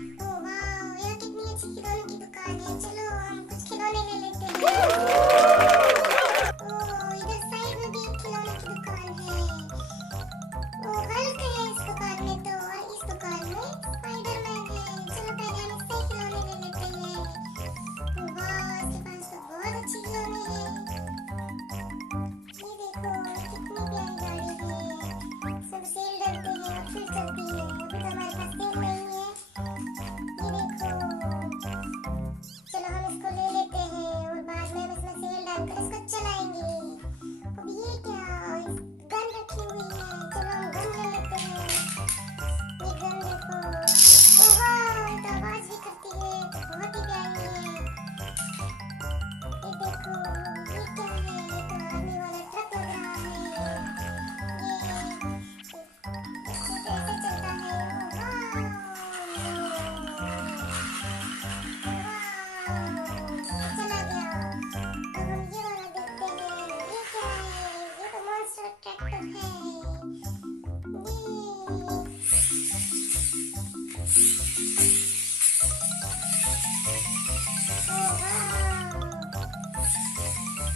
ओह वाह, यहाँ कितनी अच्छी खिलौनों की दुकान है। चलो हम कुछ खिलौने ले लेते हैं। ओह, इधर साइड में भी एक खिलौने की दुकान है। ओह, हल्क है इस दुकान में तो, और इस दुकान में स्पाइडरमैन है। चलो पहले हम इससे खिलौने ले लेते हैं। ओह वाह, इसके पास तो बहुत अच्छे खिलौने हैं। ये देखो कितनी प्यारी गाड़ी है। सब सेल डलते हैं और फिर चलती है। अभी तो हमारे पास सेल नहीं है। ये देखो, चलो हम इसको ले लेते हैं और बाद में हम इसमें सेल डालकर इसको चलाएंगे। अब ये क्या, गन रखी हुई है। चलो हम गन ले लेते हैं। ये गन देखो, ओह वाह, ये तो आवाज भी करती है, तो बहुत ही प्यारी है। ये देखो, ये क्या है, ये तो आर्मी वाला ट्रक लग रहा है। ये तो ऐसे चलता है। वाह, चला गया। अब हम ये वाला देखते हैं। ये क्या है, ये तो मॉन्स्टर ट्रैक्टर है। ओह वाह,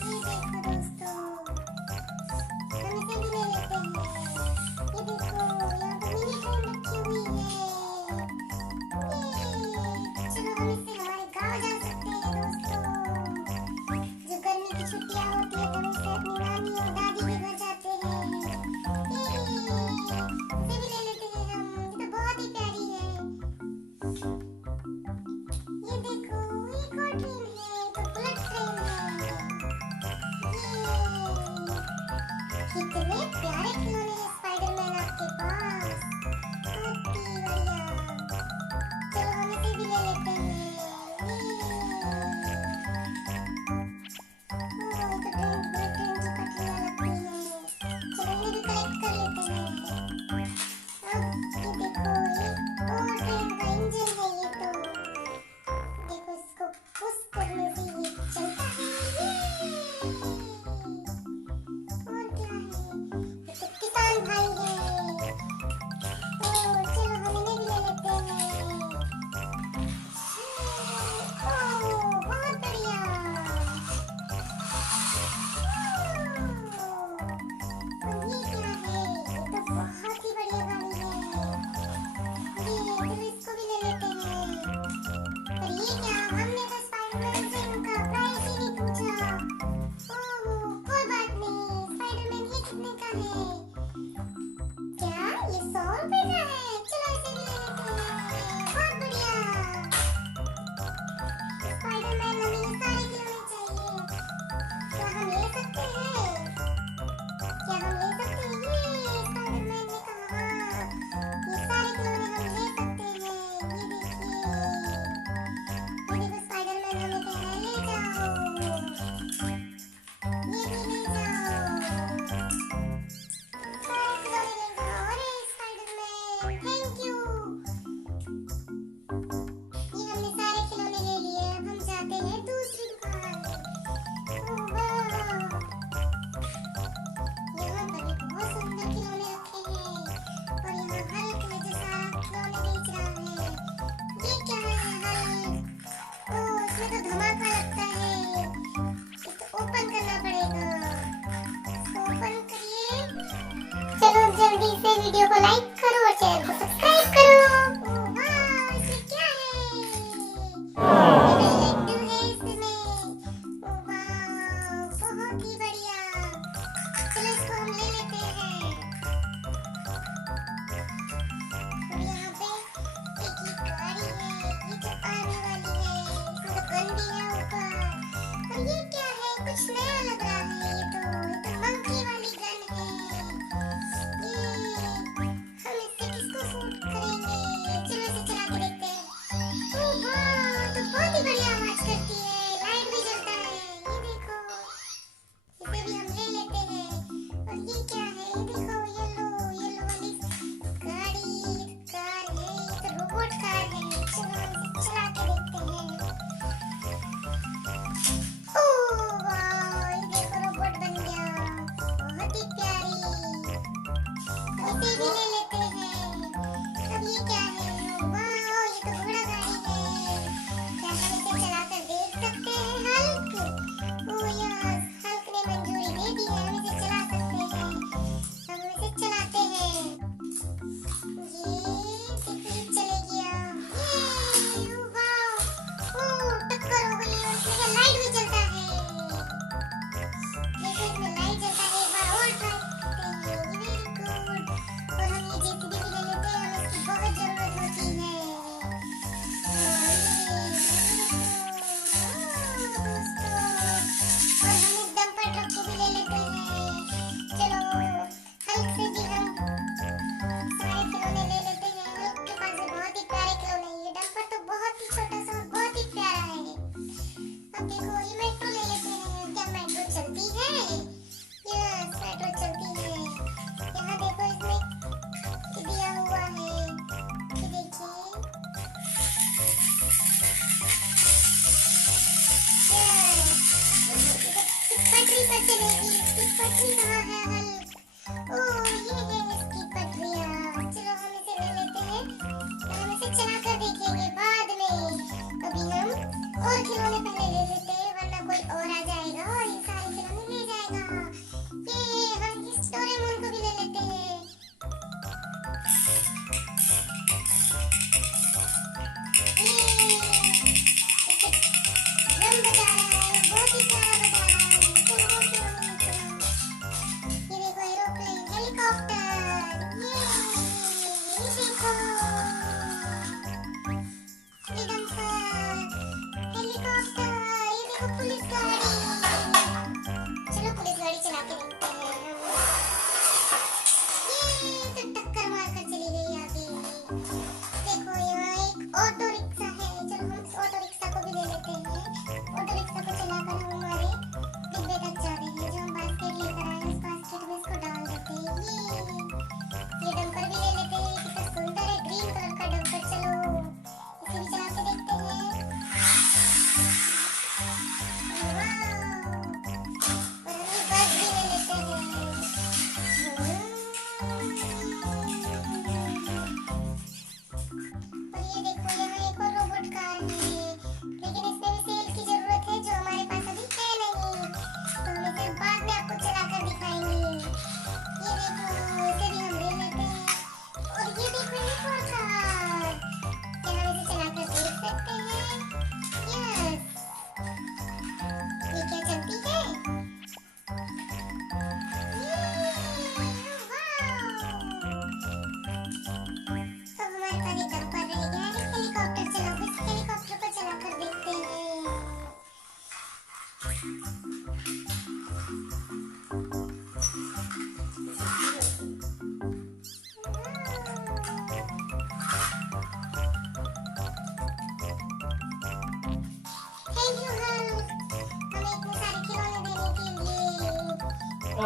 ये देखो दोस्तों, हम इसे भी ले लेते हैं। ये देखो, यहाँ पर मिनी ट्रेन रखी हुई है। चलो हम इससे हमारे गाँव जा सकते हैं दोस्तों। जो गर्मी की छुट्टियाँ होती है तब इससे अपनी नानी और दादी के घर जाते हैं। इसे भी ले लेते हैं हम, ये तो बहुत ही प्यारी है। ये देखो, एक और ट्रेन है, तो बुलेट ट्रेन है। कितने प्यारे खिलौने हैं स्पाइडरमैन आपके पास, बहुत ही बढ़िया। चलो हम इसे भी ले लेते हैं। ओह, ये तो ट्रेन, बुलेट ट्रेन की पटरियाँ लगती हैं। चलो इन्हें भी कलेक्ट कर लेते हैं। अब ये देखो, एक और ट्रेन का इंजन है। ये तो देखो, इसको पुश करने से ये चलता है। और क्या है, ये तो किसान भाई है। ओह, चलो हम इन्हें भी ले लेते हैं। ओह, बहुत बढ़िया। और ये क्या है, ये तो बहुत ही बढ़िया गाड़ी है। चलो इसको भी ले लेते हैं। पर ये क्या, हमने तो स्पाइडरमैन से उनका प्राइस ही नहीं पूछा। ओह, कोई बात नहीं। स्पाइडरमैन ये कितने का है? क्या ये 100 रुपए का है? चलो इसे भी ले लेते हैं। बहुत बढ़िया। स्पाइडरमैन, हमें ये सारे खिलौने चाहिए। क्या हम ले सकते हैं? क्या हम ले सकते हैं? ये स्पाइडरमैन ने कहा हाँ, ये सारे खिलौने हम ले सकते हैं। ये देखिए, ये देखो स्पाइडरमैन हमें कह रहा है ले जाओ, ये भी ले जाओ, सारे खिलौने ले जाओ। अरे स्पाइडरमैन, थैंक यू। ये हमने सारे खिलौने ले लिए। अब हम जाते हैं दूसरी दुकान। ओह वाह, यहाँ पर भी बहुत सुंदर खिलौने रखे हैं और यहाँ हल्क है जो सारा खिलौने बेच रहा है। ये क्या है हल्क? ओह, इसमें तो धमाका लगता है। इसको ओपन करना पड़ेगा। इसको ओपन करिए। चलो जल्दी से वीडियो को लाइक करो और चैनल को सब्सक्राइब करो। ओह वाह, इसमें क्या है? लड्डू है इसमें। ओह वाह, बहुत ही बढ़िया। चलो इसको हम ले लेते हैं। और यहाँ पे एक ये गाड़ी है, ये जो आर्मी वाली है, इसमें तो गन भी है ऊपर। और ये क्या है, कुछ नया लग रहा है। ये तो मंकी वाली गन है। ये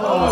ओ